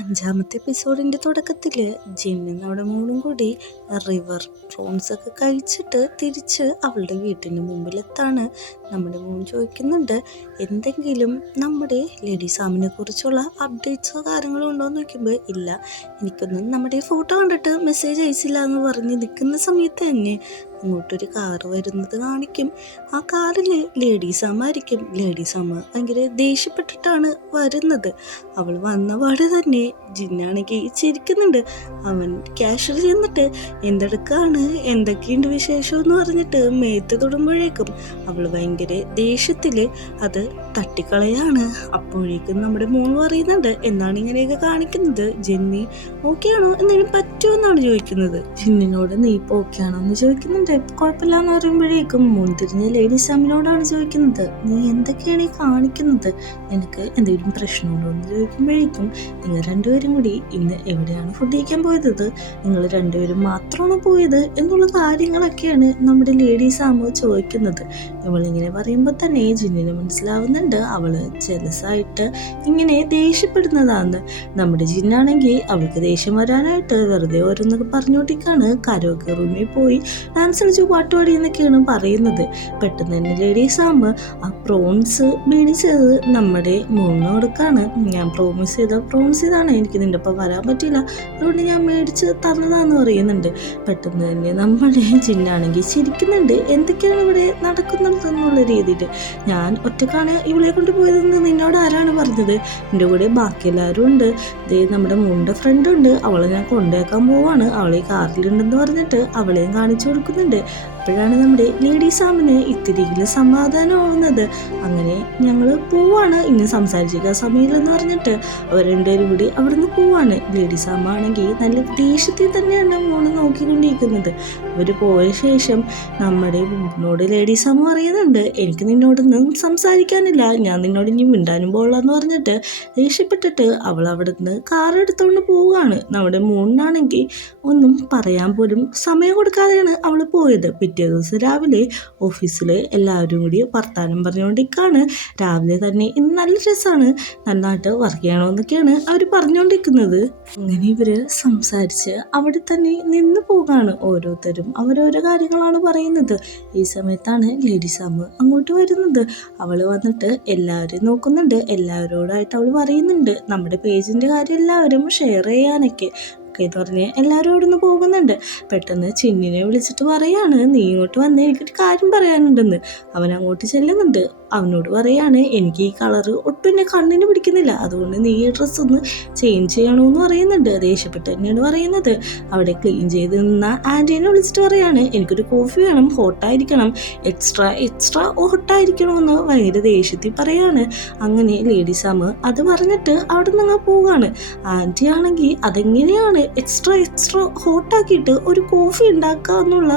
അഞ്ചാമത്തെ എപ്പിസോഡിൻ്റെ തുടക്കത്തിൽ ജിന്നും നമ്മുടെ മോളും കൂടി റിവർ പ്രോൺസൊക്കെ കഴിച്ചിട്ട് തിരിച്ച് അവളുടെ വീട്ടിന് മുമ്പിലെത്താണ്. നമ്മുടെ മോൻ ചോദിക്കുന്നുണ്ട്, എന്തെങ്കിലും നമ്മുടെ ലേഡി സാമിനെ കുറിച്ചുള്ള അപ്ഡേറ്റ്സോ കാര്യങ്ങളോ ഉണ്ടോ എന്ന് നോക്കുമ്പോൾ ഇല്ല, എനിക്കൊന്നും നമ്മുടെ ഫോട്ടോ കണ്ടിട്ട് മെസ്സേജ് അയച്ചില്ല എന്ന് പറഞ്ഞ് നിൽക്കുന്ന സമയത്ത് തന്നെ അങ്ങോട്ടൊരു കാറ് വരുന്നത് കാണിക്കും. ആ കാറിൽ ലേഡീസാമായിരിക്കും. ലേഡീസാമ്മ ഭയങ്കര ദേഷ്യപ്പെട്ടിട്ടാണ് വരുന്നത്. അവൾ വന്ന പാട് തന്നെ ജിന്നാണെങ്കിൽ ചിരിക്കുന്നുണ്ട്. അവൻ ക്യാഷിൽ ചെന്നിട്ട് എന്തെടുക്കാണ്, എന്തൊക്കെയുണ്ട് വിശേഷം എന്ന് പറഞ്ഞിട്ട് മേത്ത് തൊടുമ്പോഴേക്കും അവൾ ഭയങ്കര ദേഷ്യത്തിൽ അത് തട്ടിക്കളയാണ്. അപ്പോഴേക്കും നമ്മുടെ മോൾ പറയുന്നുണ്ട്, എന്താണ് ഇങ്ങനെയൊക്കെ കാണിക്കുന്നത്, ജിന്നി ഓക്കെയാണോ, എന്തെങ്കിലും പറ്റുമോ എന്നാണ് ചോദിക്കുന്നത്. ജിന്നിനോട് നീ ഇപ്പോൾ ഓക്കെയാണോ എന്ന് ചോദിക്കുന്നുണ്ട്. കുഴപ്പമില്ല എന്ന് പറയുമ്പോഴേക്കും മുൻതിരിഞ്ഞ ലേഡി സാമിനോടാണ് ചോദിക്കുന്നത്, നീ എന്തൊക്കെയാണ് ഈ കാണിക്കുന്നത്, നിനക്ക് എന്തെങ്കിലും പ്രശ്നമുണ്ടോ എന്ന് ചോദിക്കുമ്പോഴേക്കും നിങ്ങൾ രണ്ടുപേരും കൂടി ഇന്ന് എവിടെയാണ് ഫുഡ് കഴിക്കാൻ പോയത്, നിങ്ങൾ രണ്ടുപേരും മാത്രമാണ് പോയത് എന്നുള്ള കാര്യങ്ങളൊക്കെയാണ് നമ്മുടെ ലേഡി സാമു ചോദിക്കുന്നത്. ഇവളിങ്ങനെ പറയുമ്പോൾ തന്നെ ജിന്നിന് മനസ്സിലാവുന്നുണ്ട് അവള് ജലസായിട്ട് ഇങ്ങനെ ദേഷ്യപ്പെടുന്നതാന്ന്. നമ്മുടെ ജിന്നാണെങ്കിൽ അവൾക്ക് ദേഷ്യം വരാനായിട്ട് വെറുതെ ഓരോന്നൊക്കെ പറഞ്ഞോട്ടിക്കാണ് കരോക്കെ റൂമിൽ പോയി ഡാൻസ് കളിച്ചു പാട്ടുപാടി എന്നൊക്കെയാണ് പറയുന്നത്. പെട്ടെന്ന് തന്നെ ലേഡി സാമ് ആ പ്രോൺസ് മേടിച്ചത് നമ്മുടെ മോന് കൊടുക്കാണ്. ഞാൻ പ്രോമിസ് ചെയ്ത പ്രോൺസ് ഇതാണ്, എനിക്ക് നിന്റെ ഒപ്പം വരാൻ പറ്റില്ല, അതുകൊണ്ട് ഞാൻ മേടിച്ച് തന്നതാന്ന് പറയുന്നുണ്ട്. പെട്ടെന്ന് തന്നെ നമ്മുടെ ജിന്നാണെങ്കിൽ ചിരിക്കുന്നുണ്ട്, എന്തൊക്കെയാണ് ഇവിടെ നടക്കുന്നത് എന്നുള്ള രീതിയിൽ. ഞാൻ ഒറ്റക്കാണ് ഇവളെ കൊണ്ട് പോയതെന്ന് നിന്നോട് ആരാണ് പറഞ്ഞത്, എൻ്റെ കൂടെ ബാക്കി എല്ലാവരും ഉണ്ട്, നമ്മുടെ മോൻ്റെ ഫ്രണ്ട് ഉണ്ട്, അവളെ ഞാൻ കൊണ്ടുവയ്ക്കാൻ പോവാണ്, അവളെ കാറിലുണ്ടെന്ന് പറഞ്ഞിട്ട് അവളെയും കാണിച്ചു കൊടുക്കുന്നുണ്ട്. അപ്പോഴാണ് നമ്മുടെ ലേഡി സാമിന് ഇത്തിരിയിൽ സമാധാനമാവുന്നത്. അങ്ങനെ ഞങ്ങൾ പോവാണ്, ഇന്ന് സംസാരിച്ചിരിക്കാൻ സമയമില്ലെന്ന് പറഞ്ഞിട്ട് അവർ രണ്ടുപേരും കൂടി അവിടെ നിന്ന് പോവാണ്. ലേഡി സാമാണെങ്കിൽ നല്ല ദേഷ്യത്തിൽ തന്നെയാണ് മോള് നോക്കിക്കൊണ്ടിരിക്കുന്നത്. അവർ പോയ ശേഷം നമ്മുടെ മോനോട് ലേഡി സാമ പറയുന്നുണ്ട്, എനിക്ക് നിന്നോടൊന്നും സംസാരിക്കാനില്ല, ഞാൻ നിന്നോട് ഇനി മിണ്ടാനും പോകാന്ന് പറഞ്ഞിട്ട് ദേഷ്യപ്പെട്ടിട്ട് അവൾ അവിടെ നിന്ന് കാർ എടുത്തുകൊണ്ട് പോവുകയാണ്. നമ്മുടെ മോനാണെങ്കിൽ ഒന്നും പറയാൻ പോലും സമയം കൊടുക്കാതെയാണ് അവൾ പോയത്. പിറ്റേ ദിവസം രാവിലെ ഓഫീസിൽ എല്ലാവരും കൂടി വർത്താനം പറഞ്ഞുകൊണ്ടിരിക്കുകയാണ്. രാവിലെ തന്നെ ഇന്ന് നല്ല രസമാണ്, നന്നായിട്ട് വർക്ക് ചെയ്യണമെന്നൊക്കെയാണ് അവർ പറഞ്ഞുകൊണ്ടിരിക്കുന്നത്. അങ്ങനെ ഇവർ സംസാരിച്ച് അവിടെ തന്നെ നിന്ന് പോകാണ്. ഓരോരുത്തരും അവരോരോ കാര്യങ്ങളാണ് പറയുന്നത്. ഈ സമയത്താണ് ലേഡി സാമ് അങ്ങോട്ട് വരുന്നത്. അവൾ വന്നിട്ട് എല്ലാവരെയും നോക്കുന്നുണ്ട്. എല്ലാവരോടായിട്ട് അവൾ പറയുന്നുണ്ട് നമ്മുടെ പേജിൻ്റെ കാര്യം എല്ലാവരും ഷെയർ ചെയ്യാനൊക്കെ എന്ന് പറഞ്ഞ് എല്ലാവരും അവിടെ നിന്ന് പോകുന്നുണ്ട്. പെട്ടെന്ന് ചിന്നിനെ വിളിച്ചിട്ട് പറയാണ്, നീ ഇങ്ങോട്ട് വന്നേ, എനിക്കൊരു കാര്യം പറയാനുണ്ടെന്ന്. അവൻ അങ്ങോട്ട് ചെല്ലുന്നുണ്ട്. അവനോട് പറയാണ്, എനിക്ക് ഈ കളറ് ഒട്ടും എന്നെ കണ്ണിന് പിടിക്കുന്നില്ല, അതുകൊണ്ട് നീ ഈ ഡ്രസ്സ് ഒന്ന് ചേഞ്ച് ചെയ്യണമെന്ന് പറയുന്നുണ്ട്. ദേഷ്യപ്പെട്ട് തന്നെയാണ് പറയുന്നത്. അവിടെ ക്ലീൻ ചെയ്ത് നിന്ന ആൻറ്റീനെ വിളിച്ചിട്ട് പറയാണ്, എനിക്കൊരു കോഫി വേണം, ഹോട്ടായിരിക്കണം, എക്സ്ട്രാ ഹോട്ടായിരിക്കണമെന്ന് ഭയങ്കര ദേഷ്യത്തിൽ പറയാണ്. അങ്ങനെ ലേഡി സാമ് അത് പറഞ്ഞിട്ട് അവിടെ നിന്ന് പോവുകയാണ്. ആൻറ്റി ആണെങ്കിൽ അതെങ്ങനെയാണ് എക്സ്ട്രാ ഹോട്ടാക്കിയിട്ട് ഒരു കോഫി ഉണ്ടാക്കുക എന്നുള്ള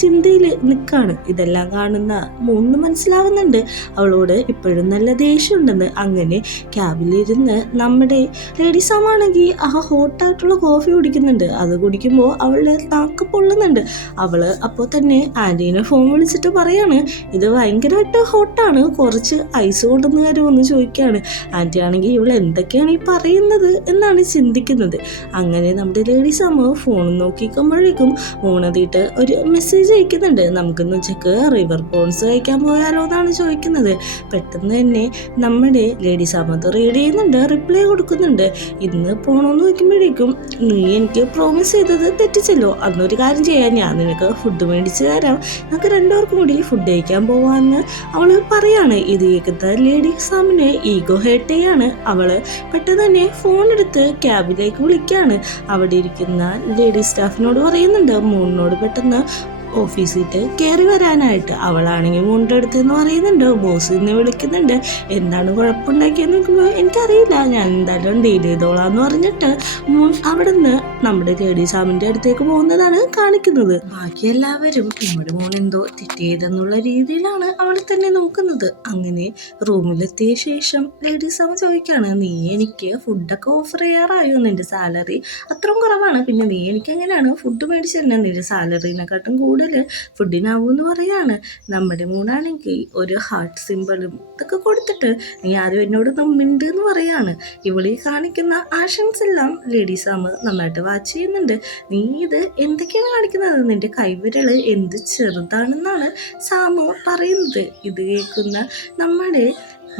ചിന്തയിൽ നിൽക്കുകയാണ്. ഇതെല്ലാം കാണുന്ന മോന് മനസ്സിലാവുന്നുണ്ട് അവളോട് ഇപ്പോഴും നല്ല ദേഷ്യമുണ്ടെന്ന്. അങ്ങനെ ക്യാബിലിരുന്ന് നമ്മുടെ ലേഡി സാമാണെങ്കിൽ ആ ഹോട്ടായിട്ടുള്ള കോഫി കുടിക്കുന്നുണ്ട്. അത് കുടിക്കുമ്പോൾ അവളുടെ നാക്ക് പൊള്ളുന്നുണ്ട്. അവള് അപ്പോൾ തന്നെ ആൻറ്റീനെ ഫോൺ വിളിച്ചിട്ട് പറയാണ്, ഇത് ഭയങ്കരമായിട്ട് ഹോട്ടാണ്, കുറച്ച് ഐസ് കൊണ്ടുവന്ന് തരുമെന്ന് ചോദിക്കുകയാണ്. ആൻറ്റി ആണെങ്കിൽ ഇവൾ എന്തൊക്കെയാണ് ഈ പറയുന്നത് എന്നാണ് ചിന്തിക്കുന്നത്. അങ്ങനെ നമ്മുടെ ലേഡി സാമ് ഫോൺ നോക്കിക്കുമ്പോഴേക്കും മോണതിയിട്ട് ഒരു മെസ്സേജ് അയക്കുന്നുണ്ട്, നമുക്കിന്ന് ഉച്ചക്ക് റിവർ പ്രോൺസ് കഴിക്കാൻ പോയാലോ എന്നാണ് ചോദിക്കുന്നത്. പെട്ടെന്ന് തന്നെ നമ്മുടെ ലേഡി സാമ അത് റീഡ് ചെയ്യുന്നുണ്ട്, റിപ്ലൈ കൊടുക്കുന്നുണ്ട്. ഇന്ന് പോകണമെന്ന് നോക്കുമ്പോഴേക്കും നീ എനിക്ക് പ്രോമിസ് ചെയ്തത് തെറ്റിച്ചല്ലോ, അന്നൊരു കാര്യം ചെയ്യാൻ, ഞാൻ നിനക്ക് ഫുഡ് മേടിച്ച് തരാം, നമുക്ക് രണ്ടുപേർക്കും കൂടി ഫുഡ് കഴിക്കാൻ പോവാന്ന് അവൾ പറയാണ്. ഇത് കേൾക്കുന്ന ലേഡി സാമിന് ഈഗോ ഹേർട്ട് ചെയ്യാണ്. അവള് പെട്ടെന്ന് തന്നെ ഫോൺ എടുത്ത് ക്യാബിലേക്ക് വിളിക്കുകയാണ്. അവിടെ ഇരിക്കുന്ന ലേഡി സ്റ്റാഫിനോട് പറയുന്നുണ്ട് മോനോട് പെട്ടെന്ന് ഓഫീസിട്ട് കയറി വരാനായിട്ട്. അവളാണെങ്കിൽ മോൻ്റെ അടുത്തെന്ന് പറയുന്നുണ്ട്, ബോസ് ഇന്ന് വിളിക്കുന്നുണ്ട്, എന്താണ് കുഴപ്പമുണ്ടാക്കിയെന്ന് നോക്കുമ്പോൾ എനിക്കറിയില്ല, ഞാൻ എന്തായാലും ഡീൽ ചെയ്തോളാന്ന് പറഞ്ഞിട്ട് മോൻ അവിടെ നിന്ന് നമ്മുടെ ലേഡി സാമിൻ്റെ അടുത്തേക്ക് പോകുന്നതാണ് കാണിക്കുന്നത്. ബാക്കി എല്ലാവരും നമ്മുടെ മോൻ എന്തോ തെറ്റ് ചെയ്തെന്നുള്ള രീതിയിലാണ് അവളെ തന്നെ നോക്കുന്നത്. അങ്ങനെ റൂമിലെത്തിയ ശേഷം ലേഡി സാമ ചോദിക്കുകയാണ്, നീ എനിക്ക് ഫുഡൊക്കെ ഓഫർ ചെയ്യാറായോ, നിൻ്റെ സാലറി അത്രയും കുറവാണ്, പിന്നെ നീ എനിക്ക് എങ്ങനെയാണ് ഫുഡ് മേടിച്ചു തന്നെ, നിൻ്റെ സാലറിനെക്കാട്ടും കൂടുതൽ കൂടുതൽ ഫുഡിനാവും എന്ന് പറയാണ്. നമ്മുടെ മൂണാണെങ്കിൽ ഒരു ഹാർട്ട് സിമ്പിളും ഇതൊക്കെ കൊടുത്തിട്ട് നീ ആരും എന്നോടൊന്നും മിണ്ട് എന്ന് പറയാണ്. ഇവളീ കാണിക്കുന്ന ആക്ഷൻസ് എല്ലാം ലേഡി സാം നന്നായിട്ട് വാച്ച് ചെയ്യുന്നുണ്ട്. നീ ഇത് എന്തൊക്കെയാണ് കാണിക്കുന്നത്, നിന്റെ കൈവിരൽ എന്ത് ചെറുതാണെന്നാണ് സാമു പറയുന്നത്. ഇത് കേൾക്കുന്ന നമ്മുടെ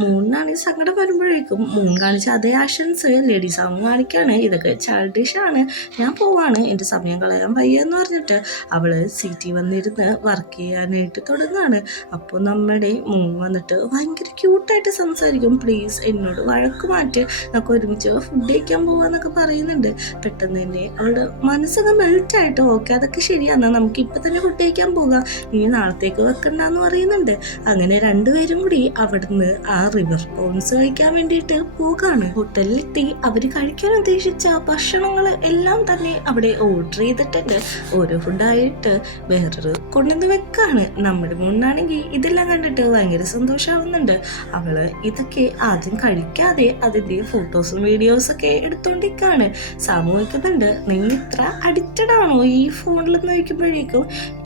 മൂന്നാണെങ്കിൽ സങ്കടം വരുമ്പോഴേക്കും മൂൺ കാണിച്ച അതേ ആക്ഷൻസ് ലേഡി സാം കാണിക്കുകയാണ്. ഇതൊക്കെ ചൈൽഡിഷാണ്, ഞാൻ പോവാണ്, എൻ്റെ സമയം കളയാൻ വയ്യ എന്ന് പറഞ്ഞിട്ട് അവള് സീറ്റിൽ വന്നിരുന്ന് വർക്ക് ചെയ്യാനായിട്ട് തുടങ്ങുകയാണ്. അപ്പോൾ നമ്മുടെ മൂൺ വന്നിട്ട് ഭയങ്കര ക്യൂട്ടായിട്ട് സംസാരിക്കും. പ്ലീസ് എന്നോട് വഴക്ക് മാറ്റി, നമുക്ക് ഒരുമിച്ച് ഫുഡ് കഴിക്കാൻ പോവാന്നൊക്കെ പറയുന്നുണ്ട്. പെട്ടെന്ന് തന്നെ അവളുടെ മനസ്സൊക്കെ മെൽറ്റായിട്ട് ഓക്കെ അതൊക്കെ ശരിയാണ്, നമുക്ക് ഇപ്പം തന്നെ ഫുഡ് കഴിക്കാൻ പോകാം, ഇനി നാളത്തേക്ക് വെക്കണ്ടെന്ന് പറയുന്നുണ്ട്. അങ്ങനെ രണ്ടുപേരും കൂടി അവിടുന്ന് ആ റിവർ പ്രോൺസ് കഴിക്കാൻ വേണ്ടിയിട്ട് പോകാണ്. ഹോട്ടലിലെത്തി അവർ കഴിക്കാൻ ഉദ്ദേശിച്ച ഭക്ഷണങ്ങൾ എല്ലാം തന്നെ അവിടെ ഓർഡർ ചെയ്തിട്ടുണ്ട്. ഓരോ ഫുഡായിട്ട് വേറൊരു കൊണ്ടുവന്ന് വെക്കാണ്. നമ്മുടെ മുന്നാണെങ്കിൽ ഇതെല്ലാം കണ്ടിട്ട് ഭയങ്കര സന്തോഷമാവുന്നുണ്ട്. അവള് ഇതൊക്കെ ആദ്യം കഴിക്കാതെ അതിൻ്റെ ഫോട്ടോസും വീഡിയോസൊക്കെ എടുത്തോണ്ടിരിക്കാണ്. സാമു വയ്ക്കുന്നുണ്ട്, നിങ്ങൾ ഇത്ര അഡിക്റ്റഡ് ആണോ ഈ ഫോണിലെന്ന് ചോദിക്കുമ്പോഴേക്കും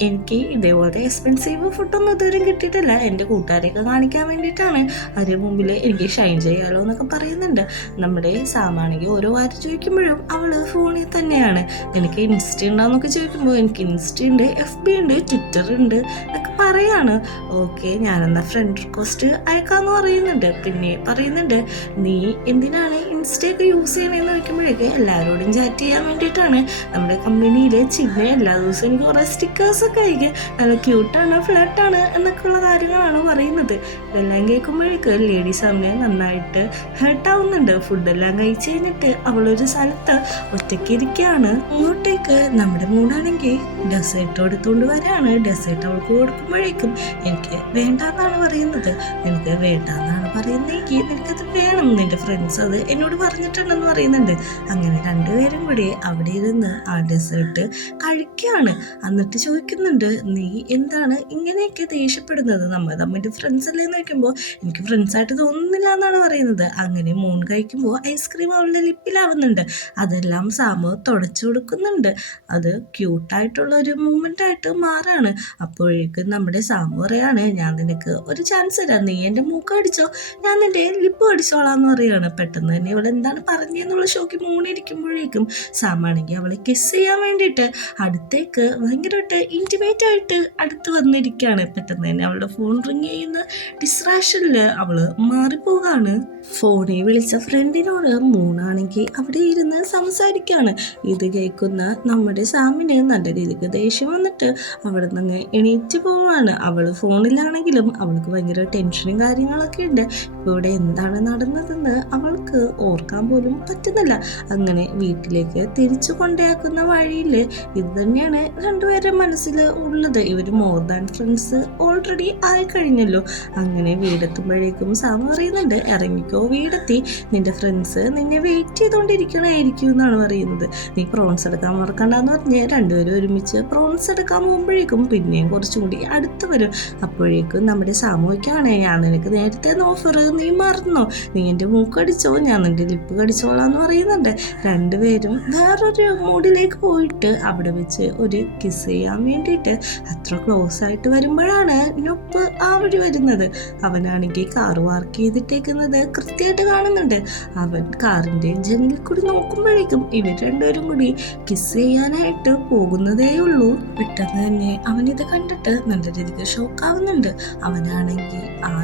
എനിക്ക് ഇതേപോലത്തെ എക്സ്പെൻസീവ് ഫുഡൊന്നും ഇതുവരെ കിട്ടിയിട്ടില്ല, എൻ്റെ കൂട്ടുകാരെയൊക്കെ കാണിക്കാൻ വേണ്ടിയിട്ടാണ്, അതിന് മുമ്പിൽ എനിക്ക് ഷൈൻ ചെയ്യാലോ എന്നൊക്കെ പറയുന്നുണ്ട്. നമ്മുടെ സാമാണെങ്കിൽ ഓരോ കാര്യം ചോദിക്കുമ്പോഴും അവള് ഫോണിൽ തന്നെയാണ്. എനിക്ക് ഇൻസ്റ്റ ഉണ്ടോന്നൊക്കെ ചോദിക്കുമ്പോൾ എനിക്ക് ഇൻസ്റ്റ ഉണ്ട്, FB ഉണ്ട്, ട്വിറ്റർ ഉണ്ട് എന്നൊക്കെ പറയാണ്. ഓക്കെ ഞാനെന്നാ ഫ്രണ്ട് റിക്വസ്റ്റ് അയക്കാന്ന് പറയുന്നുണ്ട്. പിന്നെ പറയുന്നുണ്ട്, നീ എന്തിനാണ് ഇൻസ്റ്റയൊക്കെ യൂസ് ചെയ്യണമെന്ന് ചോദിക്കുമ്പോഴേക്ക് എല്ലാവരോടും ചാറ്റ് ചെയ്യാൻ വേണ്ടിയിട്ടാണ്. നമ്മുടെ കമ്പനിയിൽ ചിഹ്ന എല്ലാ ദിവസവും എനിക്ക് കുറേ സ്റ്റിക്കേഴ്സൊക്കെ അയക്കും, നല്ല ക്യൂട്ടാണ്, ഫ്ലാറ്റാണ് എന്നൊക്കെയുള്ള കാര്യങ്ങളാണ് പറയുന്നത്. ഇതെല്ലാം കേൾക്കുമ്പോഴേക്ക് ലേഡി സാമിനെ നന്നായിട്ട് ഹേർട്ടാവുന്നുണ്ട്. ഫുഡെല്ലാം കഴിച്ച് കഴിഞ്ഞിട്ട് അവളൊരു സ്ഥലത്ത് ഒറ്റയ്ക്ക് ഇരിക്കുകയാണ്. അങ്ങോട്ടേക്ക് നമ്മുടെ മൂടാണെങ്കിൽ ഡെസേർട്ട് എടുത്തുകൊണ്ട് വരാണ്. ഡെസേർട്ട് അവൾക്ക് കൊടുക്കുമ്പോഴേക്കും എനിക്ക് വേണ്ടാന്നാണ് പറയുന്നത്. നിനക്ക് വേണ്ടാന്നാണ് പറയുന്നതെങ്കിൽ നിനക്കത് വേണം, നിന്റെ ഫ്രണ്ട്സ് അത് എന്നോട് പറഞ്ഞിട്ടുണ്ടെന്ന് പറയുന്നുണ്ട്. അങ്ങനെ രണ്ടുപേരും കൂടി അവിടെ ഇരുന്ന് ആ ഡെസേർട്ട് കഴിക്കുകയാണ്. എന്നിട്ട് ചോദിക്കുന്നുണ്ട്, നീ എന്താണ് ഇങ്ങനെയൊക്കെ ദേഷ്യപ്പെടുന്നത്, നമ്മൾ തമ്മിൽ ഫ്രണ്ട്സ് അല്ലേ എന്ന് ചോദിക്കുമ്പോൾ എനിക്ക് ഫ്രണ്ട്സായിട്ട് തോന്നുന്നില്ല എന്നാണ് പറയുന്നത്. അങ്ങനെ മൂൺ കഴിക്കുമ്പോൾ ഐസ്ക്രീം അവളുടെ ലിപ്പിലാവുന്നുണ്ട്. അതെല്ലാം സാമു തുടച്ചു കൊടുക്കുന്നുണ്ട്. അത് ക്യൂട്ടായിട്ടുള്ള ഒരു മൂമെൻ്റ് ആയിട്ട് മാറാണ്. അപ്പോഴേക്കും നമ്മുടെ സാമു പറയാണ്, ഞാൻ നിനക്ക് ഒരു ചാൻസ് തരാം, നീ എൻ്റെ മൂക്ക് അടിച്ചോ, ഞാൻ നിൻ്റെ ലിപ്പ് അടിച്ചോളാന്ന് പറയാണ്. പെട്ടെന്ന് തന്നെ അവൾ എന്താണ് പറഞ്ഞതെന്നുള്ള ഷോക്ക് മൂണിരിക്കുമ്പോഴേക്കും സാമാണെങ്കിൽ അവളെ കിസ് ചെയ്യാൻ വേണ്ടിയിട്ട് അടുത്തേക്ക് ഭയങ്കരമായിട്ട് ഇൻറ്റിമേറ്റ് ആയിട്ട് അടുത്ത് വന്നിരിക്കുകയാണ്. പെട്ടെന്ന് തന്നെ അവളുടെ ഫോൺ റിങ് ചെയ്യുന്ന ഡിസ്ട്രാക്ഷനിൽ അവള് മാറിപ്പോകാണ്. ഫോണിൽ വിളിച്ച ഫ്രണ്ടിനോട് മൂണാണെങ്കിൽ അവിടെ ഇരുന്ന് സംസാരിക്കുകയാണ്. ഇത് കേൾക്കുന്ന നമ്മുടെ സാമിന് നല്ല രീതിക്ക് ദേഷ്യം വന്നിട്ട് അവിടെ നിന്ന് എണീറ്റ് പോവാണ്. അവള് ഫോണിലാണെങ്കിലും അവൾക്ക് ഭയങ്കര ടെൻഷനും കാര്യങ്ങളൊക്കെ ഉണ്ട്. ഇപ്പോൾ ഇവിടെ എന്താണ് നടന്നതെന്ന് അവൾക്ക് ഓർക്കാൻ പോലും പറ്റുന്നില്ല. അങ്ങനെ വീട്ടിലേക്ക് തിരിച്ചു കൊണ്ടേക്കുന്ന വഴിയിൽ ഇത് തന്നെയാണ് രണ്ടുപേരുടെ മനസ്സിൽ ഉള്ളത്. ഇവർ മോർ ദാൻ ഫ്രണ്ട്സ് ഓൾറെഡി ആയി കഴിഞ്ഞല്ലോ. അങ്ങനെ വീടെത്തുമ്പോഴേക്കും സാമു പറയുന്നുണ്ട്, ഇറങ്ങിക്കോ വീടെത്തി, നിന്റെ ഫ്രണ്ട്സ് നിന്നെ വെയിറ്റ് ചെയ്തുകൊണ്ടിരിക്കണായിരിക്കും എന്നാണ് പറയുന്നത്. നീ പ്രോൺസ് എടുക്കാൻ മറക്കണ്ടെന്ന് പറഞ്ഞ് രണ്ടുപേരും ഒരുമിച്ച് പ്രോൺസ് എടുക്കാൻ പോകുമ്പോഴേക്കും പിന്നെയും കുറച്ചും കൂടി അടുത്ത് വരും. അപ്പോഴേക്കും നമ്മുടെ സാമൂഹിക്കാണ്, ഞാൻ നിനക്ക് നേരത്തെ ഓഫർ, നീ മറന്നോ, നീ എൻ്റെ മൂക്കടിച്ചോ, ഞാൻ നിൻ്റെ ലിപ്പ് കടിച്ചോളാന്ന് പറയുന്നുണ്ട്. രണ്ടുപേരും വേറൊരു മൂഡിലേക്ക് പോയിട്ട് അവിടെ വെച്ച് ഒരു കിസ് ചെയ്യാൻ വേണ്ടിയിട്ട് അത്ര ക്ലോസ് ആയിട്ട് വരുമ്പോഴാണ് നൊപ്പ് ആ വഴി വരുന്നത്. അവനാണെങ്കിൽ കാർ പാർക്ക് ചെയ്തിട്ടേക്കുന്നത് കൃത്യമായിട്ട് കാണുന്നുണ്ട്. അവൻ കാറിൻ്റെ ജനലിൽ കൂടി നോക്കുമ്പോഴേക്കും ഇവർ രണ്ടുപേരും കൂടി കിസ് ചെയ്യാനായിട്ട് പോകുന്നതേ ഉള്ളൂ. പെട്ടെന്ന് തന്നെ അവനിത് കണ്ടിട്ട് നല്ല രീതിക്ക് ഷോക്കാവുന്നുണ്ട്. അവനാണെങ്കിൽ ആ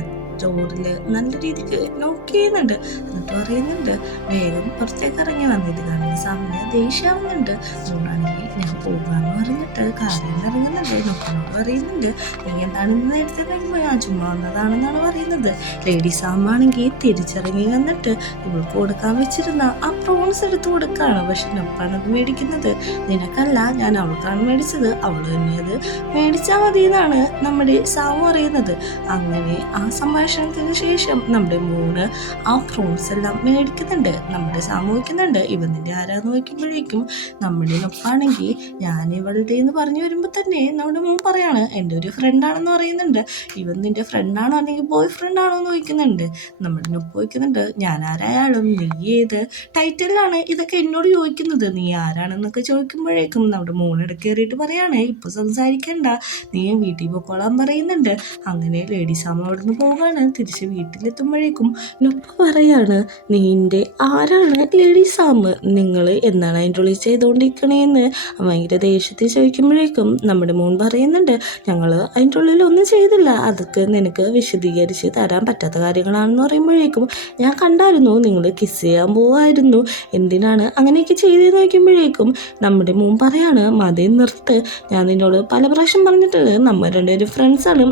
ഡോറിൽ നല്ല രീതിക്ക് നോക്ക് ചെയ്യുന്നുണ്ട്. എന്നിട്ട് പറയുന്നുണ്ട്, വേഗം പുറത്തേക്ക് ഇറങ്ങി വന്നിട്ട് കാണുന്ന സമയം ദേഷ്യാവുന്നുണ്ട്. അതുകൊണ്ടാണെങ്കിൽ ഞാൻ പോകാമെന്ന് പറഞ്ഞിട്ട് കാറിൽ ഇറങ്ങുന്നുണ്ട്. നോക്കുന്നോട് പറയുന്നുണ്ട്, നീ എന്താണെന്ന് നേരത്തെ കഴിയുമ്പോൾ ഞാൻ ചുമ്മാ വന്നതാണെന്നാണ് പറയുന്നത്. ലേഡി സാമാണെങ്കിൽ തിരിച്ചിറങ്ങി വന്നിട്ട് ഇവൾക്ക് കൊടുക്കാൻ വെച്ചിരുന്ന ആ പ്രോൺസ് എടുത്ത് കൊടുക്കുകയാണ്. പക്ഷെ നൊപ്പാണത് മേടിക്കുന്നത്. നിനക്കല്ല, ഞാൻ അവൾക്കാണ് മേടിച്ചത്, അവൾ തന്നെ അത് മേടിച്ചാൽ മതി എന്നാണ് നമ്മുടെ സാമു പറയുന്നത്. അങ്ങനെ ആ സംഭാഷണത്തിന് ശേഷം നമ്മുടെ മൂന്ന് ആ പ്രോൺസ് എല്ലാം മേടിക്കുന്നുണ്ട്. നമ്മുടെ സാമു വയ്ക്കുന്നുണ്ട്, ഇവൻ നിന്റെ ആരാന്ന് നോക്കി ചോദിക്കുമ്പോഴേക്കും നമ്മുടെ ഒപ്പാണെങ്കിൽ ഞാൻ ഇവളുടെ എന്ന് പറഞ്ഞു വരുമ്പോൾ തന്നെ നമ്മുടെ മോൻ പറയാണ് എൻ്റെ ഒരു ഫ്രണ്ടാണെന്ന് പറയുന്നുണ്ട്. ഇവൻ നിൻ്റെ ഫ്രണ്ടാണോ അല്ലെങ്കിൽ ബോയ് ഫ്രണ്ടാണോ എന്ന് ചോദിക്കുന്നുണ്ട്. നമ്മുടെ ഒപ്പ് ചോദിക്കുന്നുണ്ട് ഞാൻ ആരായാലും നീ ഏത് ടൈറ്റിലാണ് ഇതൊക്കെ എന്നോട് ചോദിക്കുന്നത്, നീ ആരാണെന്നൊക്കെ ചോദിക്കുമ്പോഴേക്കും നമ്മുടെ മോളിട കയറിയിട്ട് പറയാണ് ഇപ്പോൾ സംസാരിക്കണ്ട, നീ വീട്ടിൽ പോയിക്കോളാൻ പറയുന്നുണ്ട്. അങ്ങനെ ലേഡീസ് അമ്മ അവിടെ നിന്ന് പോകാണ്. തിരിച്ച് വീട്ടിലെത്തുമ്പോഴേക്കും നൊപ്പ പറയാണ് നിന്റെ ആരാണ് ലേഡീസ് ആമ്മ്, നിങ്ങൾ എന്താണ് അതിൻ്റെ ഉള്ളിൽ ചെയ്തുകൊണ്ടിരിക്കണേന്ന് ഭയങ്കര ദേഷ്യത്തിൽ ചോദിക്കുമ്പോഴേക്കും നമ്മുടെ മോൻ പറയുന്നുണ്ട് ഞങ്ങൾ അതിൻ്റെ ഉള്ളിൽ ഒന്നും ചെയ്തില്ല, അതൊക്കെ നിനക്ക് വിശദീകരിച്ച് തരാൻ പറ്റാത്ത കാര്യങ്ങളാണെന്ന് പറയുമ്പോഴേക്കും ഞാൻ കണ്ടായിരുന്നു നിങ്ങൾ കിസ് ചെയ്യാൻ പോവായിരുന്നു, എന്തിനാണ് അങ്ങനെയൊക്കെ ചെയ്തതെന്ന് ചോദിക്കുമ്പോഴേക്കും നമ്മുടെ മോൻ പറയാണ് മതി നിർത്ത്, ഞാൻ നിന്നോട് പല പ്രാവശ്യം പറഞ്ഞിട്ടുണ്ട് നമ്മൾ രണ്ടുപേരും ഫ്രണ്ട്സാണ്,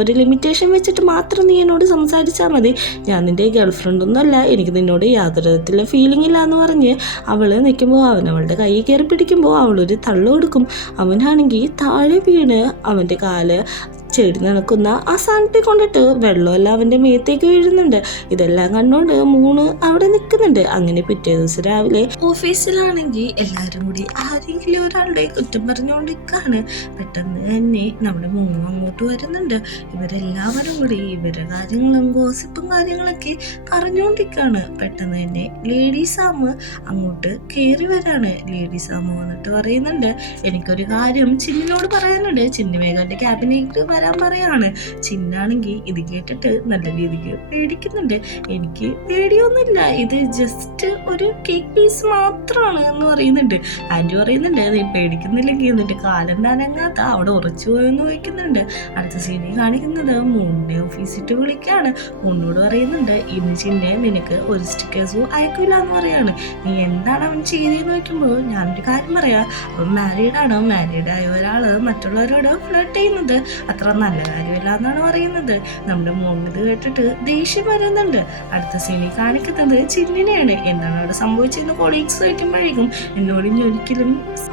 ഒരു ലിമിറ്റേഷൻ വെച്ചിട്ട് മാത്രം നീ എന്നോട് സംസാരിച്ചാൽ മതി, ഞാൻ നിൻ്റെ ഗേൾ ഫ്രണ്ടൊന്നുമല്ല, എനിക്ക് നിന്നോട് യാതൊരു വിധത്തിലുള്ള ഫീലിംഗ് ഇല്ല എന്ന് പറഞ്ഞ് അവൾ നിൽക്കുമ്പോൾ അവളുടെ കൈ കയറി പിടിക്കുമ്പോൾ അവളൊരു തള്ളു കൊടുക്കും. അവനാണെങ്കിൽ താഴെ വീണ് അവൻ്റെ കാല് ചെടി നടക്കുന്ന ആ സാധനത്തെ കൊണ്ടിട്ട് വെള്ളമെല്ലാം അവൻ്റെ മേത്തേക്ക് വീഴുന്നുണ്ട്. ഇതെല്ലാം കണ്ടുകൊണ്ട് മൂന്ന് അവിടെ നിൽക്കുന്നുണ്ട്. അങ്ങനെ പിറ്റേ ദിവസം രാവിലെ ഓഫീസിലാണെങ്കിൽ എല്ലാവരും കൂടി ആരെങ്കിലും ഒരാളുടെ കുറ്റം പറഞ്ഞുകൊണ്ടിരിക്കുകയാണ്. പെട്ടെന്ന് തന്നെ നമ്മുടെ മൂന്നും അങ്ങോട്ട് വരുന്നുണ്ട്. ഇവരെല്ലാവരും കൂടി ഇവരുടെ കാര്യങ്ങളും ഗോസിപ്പും കാര്യങ്ങളൊക്കെ പറഞ്ഞുകൊണ്ടിരിക്കുകയാണ്. പെട്ടെന്ന് തന്നെ ലേഡീസ് ആമ് അങ്ങോട്ട് കയറി വരാണ്. ലേഡീസ് ആമ് വന്നിട്ട് പറയുന്നുണ്ട് എനിക്കൊരു കാര്യം ചിന്നിനോട് പറയാനുണ്ട്, ചിന്നി മേഘന്റെ ക്യാബിനേറ്റ് വരാൻ പറയാണ്. ചിന്നാണെങ്കിൽ ഇത് കേട്ടിട്ട് നല്ല രീതിക്ക് പേടിക്കുന്നുണ്ട്. എനിക്ക് പേടിയൊന്നുമില്ല, ഇത് ജസ്റ്റ് ഒരു കേക്ക് പീസ് മാത്രമാണ് എന്ന് പറയുന്നുണ്ട്. ആൻറ്റി പറയുന്നുണ്ട് നീ പേടിക്കുന്നില്ലെങ്കിൽ എന്നിട്ട് കാലം നനങ്ങാത്ത അവിടെ ഉറച്ചു പോയെന്ന് ചോദിക്കുന്നുണ്ട്. അടുത്ത സീനിൽ കാണിക്കുന്നത് മൂന്നിനെ ഓഫീസിട്ട് വിളിക്കാണ്. മൂന്നോട് പറയുന്നുണ്ട് ഇന്ന് ചിന്നെ നിനക്ക് ഒരു സ്റ്റിക്കേഴ്സും അയക്കില്ല എന്ന് പറയാണ്. നീ എന്താണ് അവൻ ചെയ്തതെന്ന് ചോദിക്കുമ്പോൾ ഞാനൊരു കാര്യം പറയാം, അവൻ മാരീഡാണ്, മാരീഡായ ഒരാൾ മറ്റുള്ളവരോട് ഫ്ലർട്ട് ചെയ്യുന്നത് അത്ര നല്ല കാര്യമല്ല എന്നാണ് പറയുന്നത്. നമ്മുടെ മോണിത് കേട്ടിട്ട് ദേഷ്യം വരുന്നുണ്ട്. അടുത്ത സീനിൽ കാണിക്കുന്നത് ചിന്നിനെയാണ്. എന്താണ് അവിടെ സംഭവിച്ചതെന്ന് കൊളീഗ്സ് ചോദിക്കുമ്പോഴേക്കും എന്നോട് ഇനി ഒരിക്കലും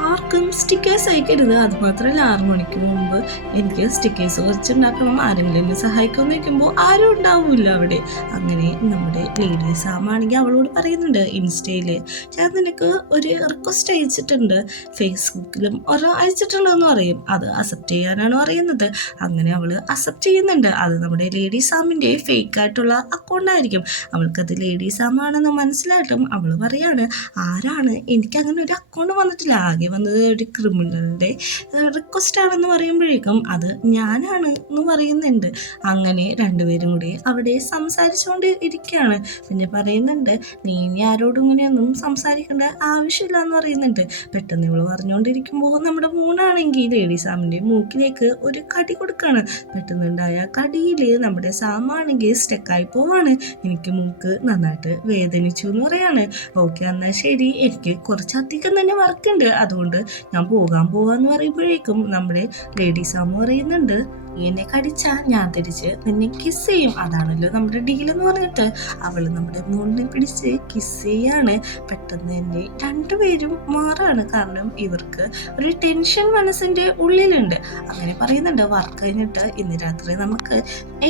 ആർക്കും സ്റ്റിക്കേഴ്സ് അയക്കരുത്, അത് മാത്രമല്ല 6 മണിക്ക് മുമ്പ് എനിക്ക് സ്റ്റിക്കേഴ്സ് കുറച്ചുണ്ടാക്കണം, ആരെങ്കിലും എന്നെ സഹായിക്കുമെന്ന് ചോദിക്കുമ്പോൾ ആരും ഉണ്ടാവില്ല അവിടെ. അങ്ങനെ നമ്മുടെ ലേഡീസ് ആമാണെങ്കിൽ അവളോട് പറയുന്നുണ്ട് ഇൻസ്റ്റയിൽ ഞാൻ നിനക്ക് ഒരു റിക്വസ്റ്റ് അയച്ചിട്ടുണ്ട്, ഫേസ്ബുക്കിലും ഓരോ അയച്ചിട്ടുണ്ടെന്ന് പറയും, അത് അക്സെപ്റ്റ് ചെയ്യാനാണ് പറയുന്നത്. അങ്ങനെ അവൾ അക്സെപ്റ്റ് ചെയ്യുന്നുണ്ട്. അത് നമ്മുടെ ലേഡീസ് ആമിൻ്റെ ഫേക്ക് ആയിട്ടുള്ള അക്കൗണ്ടായിരിക്കും. അവൾക്കത് ലേഡീസ് ആമാണെന്ന് മനസ്സിലായിട്ടും അവൾ പറയാണ് ആരാണ്, എനിക്കങ്ങനെ ഒരു അക്കൗണ്ട് വന്നിട്ടില്ല, ആകെ വന്നത് ഒരു ക്രിമിനലിൻ്റെ റിക്വസ്റ്റ് ആണെന്ന് പറയുമ്പോഴേക്കും അത് ഞാനാണ് എന്ന് പറയുന്നുണ്ട്. അങ്ങനെ രണ്ടുപേരും കൂടി അവിടെ സംസാരിച്ചുകൊണ്ട് ഇരിക്കുകയാണ്. പിന്നെ പറയുന്നുണ്ട് നീ ഇനി ആരോടും ഇങ്ങനെയൊന്നും സംസാരിക്കേണ്ട ആവശ്യമില്ല എന്ന് പറയുന്നുണ്ട്. പെട്ടെന്ന് ഇവൾ പറഞ്ഞുകൊണ്ടിരിക്കുമ്പോൾ നമ്മുടെ മൂന്നാണെങ്കിൽ ലേഡീസ് ആമിൻ്റെ മൂക്കിലേക്ക് ഒരു കടി കൊടുക്കുകയാണ്. പെട്ടെന്നുണ്ടായ കടിയിൽ നമ്മുടെ സാമാണെങ്കിൽ സ്റ്റക്കായി പോവാണ്. എനിക്ക് മൂക്ക് നന്നായിട്ട് വേദനിച്ചു എന്ന് പറയാണ്. ഓക്കെ എന്നാൽ ശരി, എനിക്ക് കുറച്ചധികം തന്നെ വർക്കുണ്ട്, അതുകൊണ്ട് ഞാൻ പോകാന്ന് പറയുമ്പോഴേക്കും നമ്മുടെ ലേഡീസ് ആമ പറയുന്നുണ്ട് എന്നെ കടിച്ചാൽ ഞാൻ തിരിച്ച് നിന്നെ കിസ് ചെയ്യും, അതാണല്ലോ നമ്മുടെ ഡീലെന്ന് പറഞ്ഞിട്ട് അവൾ നമ്മുടെ മോളിനെ പിടിച്ച് കിസ് ചെയ്യാണ്. പെട്ടെന്ന് തന്നെ രണ്ടുപേരും മാറാണ്. കാരണം ഇവർക്ക് ഒരു ടെൻഷൻ മനസ്സിൻ്റെ ഉള്ളിലുണ്ട്. അങ്ങനെ പറയുന്നുണ്ട് വർക്ക് കഴിഞ്ഞിട്ട് ഇന്ന് രാത്രി നമുക്ക്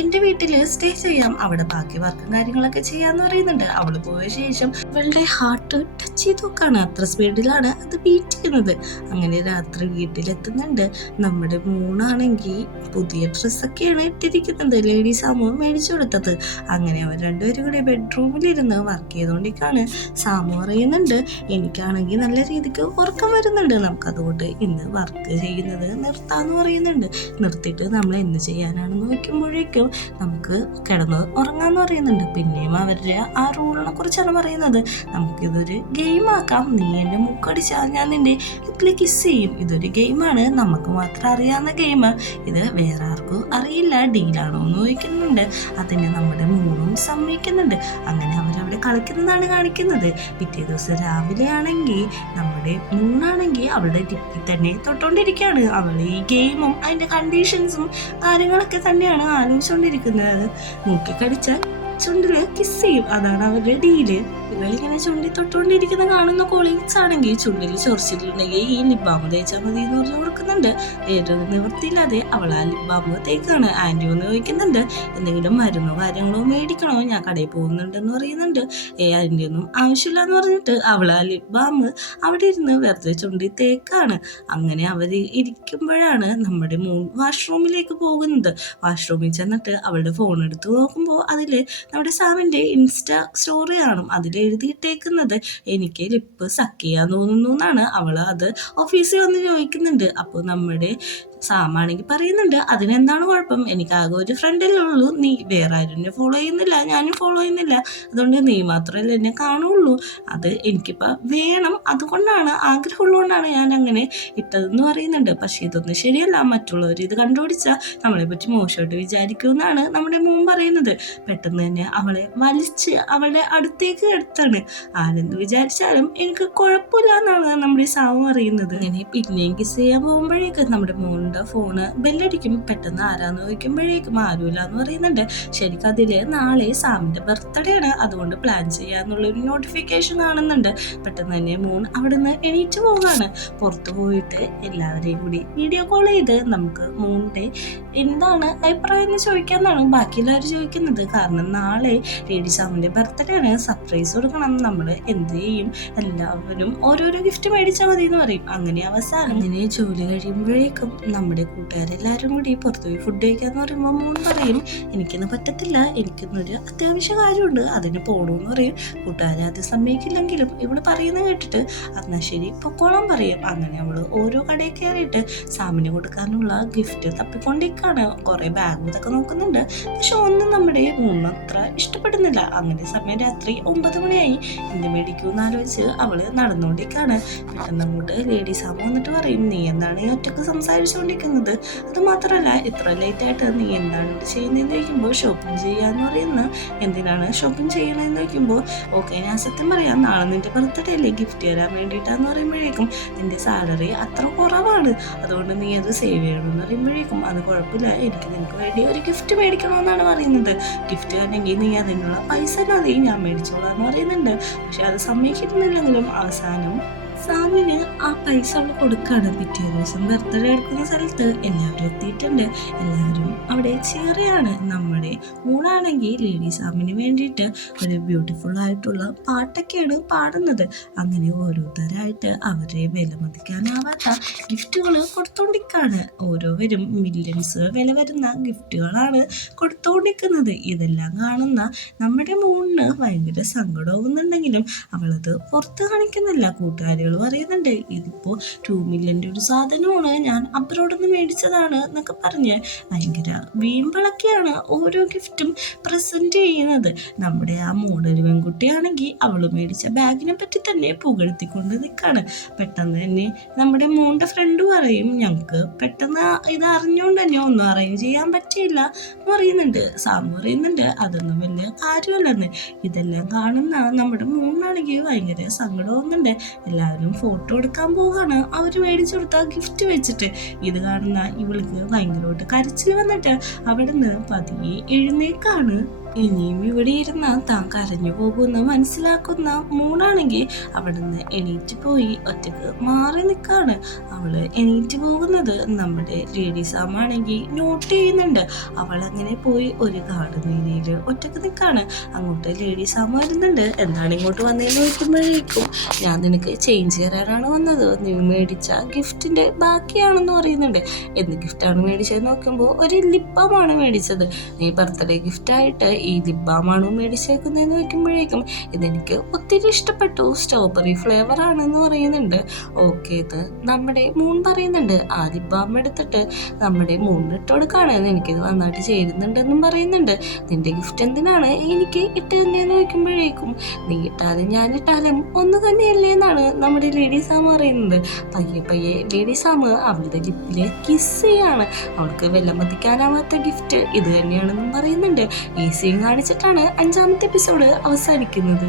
എൻ്റെ വീട്ടിൽ സ്റ്റേ ചെയ്യാം, അവിടെ ബാക്കി വർക്കും കാര്യങ്ങളൊക്കെ ചെയ്യാന്ന് പറയുന്നുണ്ട്. അവൾ പോയ ശേഷം അവളുടെ ഹാർട്ട് ടച്ച് ചെയ്ത് നോക്കാണ്, അത്ര സ്പീഡിലാണ് അത് ബീറ്റ് ചെയ്യുന്നത്. അങ്ങനെ രാത്രി വീട്ടിലെത്തുന്നുണ്ട്. നമ്മുടെ മൂന്നാണെങ്കിൽ പുതിയ ഡ്രസ്സൊക്കെയാണ് ഇട്ടിരിക്കുന്നത്, ലേഡീസ് സാമു മേടിച്ചു കൊടുത്തത്. അങ്ങനെ അവർ രണ്ടുപേരും കൂടി ബെഡ്റൂമിലിരുന്ന് വർക്ക് ചെയ്തുകൊണ്ടിരിക്കുകയാണ്. സാമു പറയുന്നുണ്ട് എനിക്കാണെങ്കിൽ നല്ല രീതിക്ക് ഉറക്കം വരുന്നുണ്ട്, നമുക്കതുകൊണ്ട് ഇന്ന് വർക്ക് ചെയ്യുന്നത് നിർത്താന്ന് പറയുന്നുണ്ട്. നിർത്തിയിട്ട് നമ്മൾ എന്ത് ചെയ്യാനാണെന്ന് നോക്കുമ്പോഴേക്കും നമുക്ക് കിടന്ന് ഉറങ്ങാന്ന് പറയുന്നുണ്ട്. പിന്നെയും അവരുടെ ആ റൂളിനെ കുറിച്ചാണ് പറയുന്നത്. നമുക്കിതൊരു ഗെയിം ആക്കാം, നീ എൻ്റെ മുക്കടിച്ചാൽ ഞാൻ നിൻ്റെ ലിപ്പിൽ കിസ് ചെയ്യും, ഇതൊരു ഗെയിമാണ്, നമുക്ക് മാത്രം അറിയാവുന്ന ഗെയിം, ഇത് വേറെ ആർക്കും അറിയില്ല, ഡീലാണോ എന്ന് ചോദിക്കുന്നുണ്ട്. അതിന് നമ്മുടെ മൂന്നും സമ്മതിക്കുന്നുണ്ട്. അങ്ങനെ അവരവിടെ കളിക്കുന്നതാണ് കാണിക്കുന്നത്. പിറ്റേ ദിവസം രാവിലെ ആണെങ്കിൽ നമ്മുടെ മൂന്നാണെങ്കിൽ അവളുടെ ലിപ്പിൽ തന്നെ തൊട്ടുകൊണ്ടിരിക്കുകയാണ്. അവൾ ഈ ഗെയിമും അതിൻ്റെ കണ്ടീഷൻസും കാര്യങ്ങളൊക്കെ തന്നെയാണ് ആലോചിച്ചുകൊണ്ടിരിക്കുന്നത്. മൂക്കി കടിച്ചാൽ ചുണ്ടില് കിസ് ചെയ്യും. അതാണ് അവരുടെ ഡീല്. ഇവളിങ്ങനെ ചുണ്ടി തൊട്ടുകൊണ്ടിരിക്കുന്ന കാണുന്ന കൊളീഗ്സ് ആണെങ്കിൽ ചുണ്ടിൽ ചൊറിച്ചിട്ടുണ്ടെങ്കിൽ ഈ ലിപ് ബാം തേച്ചാൽ മതി എന്ന് പറഞ്ഞു കൊടുക്കുന്നുണ്ട്. വേറൊരു നിവൃത്തിയില്ലാതെ അവൾ ആ ലിപ് ബാം തേക്കാണ്. ആന്റി ഒന്ന് ചോദിക്കുന്നുണ്ട് എന്തെങ്കിലും മരുന്നോ കാര്യങ്ങളോ മേടിക്കണോ, ഞാൻ കടയിൽ പോകുന്നുണ്ടെന്ന് പറയുന്നുണ്ട്. അതിൻ്റെ ഒന്നും ആവശ്യമില്ല എന്ന് പറഞ്ഞിട്ട് അവൾ ആ ലിപ് ബാം അവിടെ ഇരുന്ന് വെറുതെ ചുണ്ടി തേക്കാണ്. അങ്ങനെ അവർ ഇരിക്കുമ്പോഴാണ് നമ്മുടെ മൂൺ വാഷ്റൂമിലേക്ക് പോകുന്നത്. വാഷ്റൂമിൽ ചെന്നിട്ട് അവളുടെ ഫോൺ എടുത്ത് നോക്കുമ്പോൾ അതിൽ നമ്മുടെ സാമിൻ്റെ ഇൻസ്റ്റാ സ്റ്റോറി കാണും. അതിൽ എഴുതിയിട്ടേക്കുന്നത് എനിക്ക് ലിപ്പ് സക്ക് ചെയ്യാൻ തോന്നുന്നു എന്നാണ്. അവൾ അത് ഓഫീസിൽ വന്ന് ചോദിക്കുന്നുണ്ട്. അപ്പോൾ നമ്മുടെ സാമാണെങ്കിൽ പറയുന്നുണ്ട് അതിനെന്താണ് കുഴപ്പം, എനിക്ക് ആകെ ഒരു ഫ്രണ്ടല്ലേ ഉള്ളൂ, നീ വേറെ ആരും എന്നെ ഫോളോ ചെയ്യുന്നില്ല, ഞാനും ഫോളോ ചെയ്യുന്നില്ല, അതുകൊണ്ട് നീ മാത്രമല്ലേ എന്നെ കാണുള്ളൂ, അത് എനിക്കിപ്പോൾ വേണം, അതുകൊണ്ടാണ് ആഗ്രഹമുള്ളതുകൊണ്ടാണ് ഞാൻ അങ്ങനെ ഇട്ടതെന്ന് പറയുന്നുണ്ട്. പക്ഷേ ഇതൊന്നും ശരിയല്ല, മറ്റുള്ളവർ ഇത് കണ്ടുപിടിച്ചാൽ നമ്മളെ പറ്റി മോശമായിട്ട് വിചാരിക്കുമെന്നാണ് നമ്മുടെ മോൻ പറയുന്നത്. പെട്ടെന്ന് തന്നെ അവളെ വലിച്ച് അവളുടെ അടുത്തേക്ക് എടുത്താണ്. ആരെന്ത് വിചാരിച്ചാലും എനിക്ക് കുഴപ്പമില്ല എന്നാണ് നമ്മുടെ സാമു പറയുന്നത്. ഇങ്ങനെ പിന്നെയും കിസ് ചെയ്യാൻ പോകുമ്പോഴേക്ക് നമ്മുടെ മോൻ ഫോണ് ബെല്ലടിക്കും. പെട്ടെന്ന് ആരാന്ന് ചോദിക്കുമ്പോഴേക്കും ആരുമില്ല എന്ന് പറയുന്നുണ്ട്. ശരിക്കും അതില് നാളെ സാമിന്റെ ബർത്ത്ഡേ ആണ്, അതുകൊണ്ട് പ്ലാൻ ചെയ്യാന്നുള്ളൊരു നോട്ടിഫിക്കേഷൻ കാണുന്നുണ്ട്. പെട്ടെന്ന് തന്നെ മൂൺ അവിടെ നിന്ന് എണീറ്റ് പോകാണ്. പുറത്തു പോയിട്ട് എല്ലാവരെയും കൂടി വീഡിയോ കോൾ ചെയ്ത് നമുക്ക് മൂണിന്റെ എന്താണ് അഭിപ്രായം എന്ന് ചോദിക്കാന്നാണ് ബാക്കി എല്ലാവരും ചോദിക്കുന്നത്. കാരണം നാളെ ലേഡി സാമിന്റെ ബർത്ത്ഡേ ആണ്, സർപ്രൈസ് കൊടുക്കണം, നമ്മൾ എന്ത് ചെയ്യും, എല്ലാവരും ഓരോരോ ഗിഫ്റ്റ് മേടിച്ചാൽ മതി എന്ന് പറയും. അങ്ങനെ അവസാനം അങ്ങനെ ജോലി കഴിയുമ്പോഴേക്കും നമ്മുടെ കൂട്ടുകാരെല്ലാവരും കൂടി പുറത്തുപോയി ഫുഡ് കഴിക്കാന്ന് പറയുമ്പോൾ മോൻ പറയും എനിക്കിന്ന് പറ്റത്തില്ല, എനിക്കിന്നൊരു അത്യാവശ്യ കാര്യമുണ്ട്, അതിന് പോകണമെന്ന് പറയും. കൂട്ടുകാരെ അത് സമ്മതിക്കില്ലെങ്കിലും ഇവള് പറയുന്നത് കേട്ടിട്ട് എന്നാൽ ശരി പൊക്കോളം പറയും. അങ്ങനെ അവള് ഓരോ കടയിൽ കയറിയിട്ട് സാമിന് കൊടുക്കാനുള്ള ഗിഫ്റ്റ് തപ്പിക്കൊണ്ടിരിക്കാണ്. കുറെ ബാഗ് ഇതൊക്കെ നോക്കുന്നുണ്ട്, പക്ഷെ ഒന്നും നമ്മുടെ മൂന്ന് അത്ര ഇഷ്ടപ്പെടുന്നില്ല. അങ്ങനെ സമയം രാത്രി 9 മണിയായി. എന്ത് മേടിക്കുമെന്ന് ആലോചിച്ച് അവള് നടന്നുകൊണ്ടിരിക്കാണ്. പെട്ടെന്ന് അങ്ങോട്ട് ലേഡി സാമ വന്നിട്ട് പറയും നീ എന്താണ് ഈ ഒറ്റക്ക് സംസാരിച്ചുകൊണ്ടിരിക്കുന്നത്, അത് മാത്രമല്ല ഇത്ര ലേറ്റ് ആയിട്ട് നീ എന്താണ് ചെയ്യുന്നതെന്ന് ചോദിക്കുമ്പോൾ ഷോപ്പിംഗ് ചെയ്യാന്ന് പറയുന്ന, എന്തിനാണ് ഷോപ്പിംഗ് ചെയ്യണമെന്ന് ചോദിക്കുമ്പോൾ ഓക്കെ ഞാൻ സത്യം പറയാം, നാളെ നിന്റെ ബർത്ത്ഡേ അല്ലേ, ഗിഫ്റ്റ് തരാൻ വേണ്ടിയിട്ടാന്ന് പറയുമ്പോഴേക്കും നിന്റെ സാലറി അത്ര കുറവാണ്, അതുകൊണ്ട് നീ അത് സേവ് ചെയ്യണമെന്ന് പറയുമ്പോഴേക്കും അത് കുഴപ്പമില്ല, എനിക്ക് നിനക്ക് വേണ്ടി ഒരു ഗിഫ്റ്റ് മേടിക്കണമെന്നാണ് പറയുന്നത്. ഗിഫ്റ്റ് ആണെങ്കിൽ നീ അതിനുള്ള പൈസ മതി, ഞാൻ മേടിച്ചോളാന്ന് പറയുന്നുണ്ട്. പക്ഷെ അത് സമ്മതിക്കുന്നില്ലെങ്കിലും അവസാനം സാമിന് ആ പൈസ അവൾ കൊടുക്കാണ്. പിറ്റേ ദിവസം ബർത്ത്ഡേ എടുക്കുന്ന സ്ഥലത്ത് എല്ലാവരും എത്തിയിട്ടുണ്ട്. എല്ലാവരും അവിടെ ചേറിയാണ്. നമ്മുടെ മൂണാണെങ്കിൽ ലേഡി സാമിന് വേണ്ടിയിട്ട് ഒരു ബ്യൂട്ടിഫുൾ ആയിട്ടുള്ള പാട്ടൊക്കെയാണ് പാടുന്നത്. അങ്ങനെ ഓരോരുത്തരായിട്ട് അവരെ വിലമതിക്കാനാവാത്ത ഗിഫ്റ്റുകൾ കൊടുത്തോണ്ടിരിക്കാണ്. ഓരോവരും മില്യൺസ് വില വരുന്ന ഗിഫ്റ്റുകളാണ് കൊടുത്തോണ്ടിരിക്കുന്നത്. ഇതെല്ലാം കാണുന്ന നമ്മുടെ മൂണിന് ഭയങ്കര സങ്കടമാകുന്നുണ്ടെങ്കിലും അവളത് പുറത്ത് കാണിക്കുന്നില്ല. കൂട്ടുകാരികൾ പറയുന്നുണ്ട് ഇതിപ്പോ 2 മില്യൻ്റെ ഒരു സാധനമാണ്, ഞാൻ അബ്രോഡിൽ നിന്ന് മേടിച്ചതാണ് എന്നൊക്കെ പറഞ്ഞ് ഭയങ്കര വീമ്പിളൊക്കെയാണ് ഓരോ ഗിഫ്റ്റും പ്രസന്റ് ചെയ്യുന്നത്. നമ്മുടെ ആ മോഡൽ പെൺകുട്ടിയാണെങ്കിൽ അവള് മേടിച്ച ബാഗിനെ പറ്റി തന്നെ പുകഴ്ത്തിക്കൊണ്ട് നിൽക്കാണ്. പെട്ടെന്ന് തന്നെ നമ്മുടെ മോൻ്റെ ഫ്രണ്ട് പറയും ഞങ്ങൾക്ക് പെട്ടെന്ന് ഇത് അറിഞ്ഞുകൊണ്ട് തന്നെ ഒന്നും അറേഞ്ച് ചെയ്യാൻ പറ്റിയില്ല എന്ന് പറയുന്നുണ്ട്. സാമു പറയുന്നുണ്ട് അതൊന്നും വലിയ കാര്യമല്ലെന്ന്. ഇതെല്ലാം കാണുന്ന നമ്മുടെ മോനാണെങ്കിൽ ഭയങ്കര സങ്കടമാകുന്നുണ്ട്. എല്ലാവരും ഫോട്ടോ എടുക്കാൻ പോവാണ് അവർ മേടിച്ചു കൊടുത്ത ഗിഫ്റ്റ് വെച്ചിട്ട്. ഇത് കാണുന്ന ഇവൾക്ക് ഭയങ്കരമായിട്ട് കരച്ചിൽ വന്നിട്ട് അവിടെ നിന്ന് പതിയെ എഴുന്നേക്കാണ്. ഇനിയും ഇവിടെ ഇരുന്ന് താൻ കരഞ്ഞു പോകുമെന്ന് മനസ്സിലാക്കുന്ന മൂണാണെങ്കിൽ അവിടെ നിന്ന് എണീറ്റ് പോയി ഒറ്റക്ക് മാറി നിൽക്കാണ്. അവള് എണീറ്റ് പോകുന്നത് നമ്മുടെ ലേഡി സാമാണെങ്കിൽ നോട്ട് ചെയ്യുന്നുണ്ട്. അവൾ അങ്ങനെ പോയി ഒരു ഗാർഡൻ ഏരിയയിൽ ഒറ്റക്ക് നിൽക്കാണ്. അങ്ങോട്ട് ലേഡി സാമ വരുന്നുണ്ട്. എന്താണ് ഇങ്ങോട്ട് വന്നതെന്ന് ചോദിക്കുമ്പോഴേക്കും ഞാൻ നിനക്ക് ചേഞ്ച് തരാനാണ് വന്നത്, നീ മേടിച്ച ഗിഫ്റ്റിന്റെ ബാക്കിയാണെന്ന് പറയുന്നുണ്ട്. എന്ത് ഗിഫ്റ്റാണ് മേടിച്ചതെന്ന് നോക്കുമ്പോൾ ഒരു ലിപ് ബാമാണ് മേടിച്ചത്. നീ ബർത്ത്ഡേ ഗിഫ്റ്റായിട്ട് ഈ ലിപ് ബാമാണ് മേടിച്ചേക്കുന്നതെന്ന് വെക്കുമ്പോഴേക്കും ഇതെനിക്ക് ഒത്തിരി ഇഷ്ടപ്പെട്ടു, സ്ട്രോബെറി ഫ്ലേവർ ആണെന്ന് പറയുന്നുണ്ട്. ഓക്കെ ഇത് നമ്മുടെ മൂൺ പറയുന്നുണ്ട്. ആ ലിപ് ബാം എടുത്തിട്ട് നമ്മുടെ മൂണിന് ഇട്ട് കൊടുക്കാണ്, എനിക്കിത് നന്നായിട്ട് ചേരുന്നുണ്ടെന്നും പറയുന്നുണ്ട്. നിന്റെ ഗിഫ്റ്റ് എന്തിനാണ് എനിക്ക് ഇട്ട് തന്നെയെന്ന് വെക്കുമ്പോഴേക്കും നീ ഇട്ടാലും ഞാൻ ഇട്ടാലും ഒന്ന് തന്നെയല്ലേ എന്നാണ് നമ്മുടെ ലേഡി സാം പറയുന്നത്. പയ്യെ പയ്യെ ലേഡി സാം അവളുടെ ലിപ്പില് കിസ് ചെയ്യാണ്. അവൾക്ക് വിലമതിക്കാനാവാത്ത ഗിഫ്റ്റ് ഇത് തന്നെയാണെന്നും പറയുന്നുണ്ട്. ഈ സീൻ കാണിച്ചിട്ടാണ് 5ാമത്തെ എപ്പിസോഡ് അവസാനിക്കുന്നത്.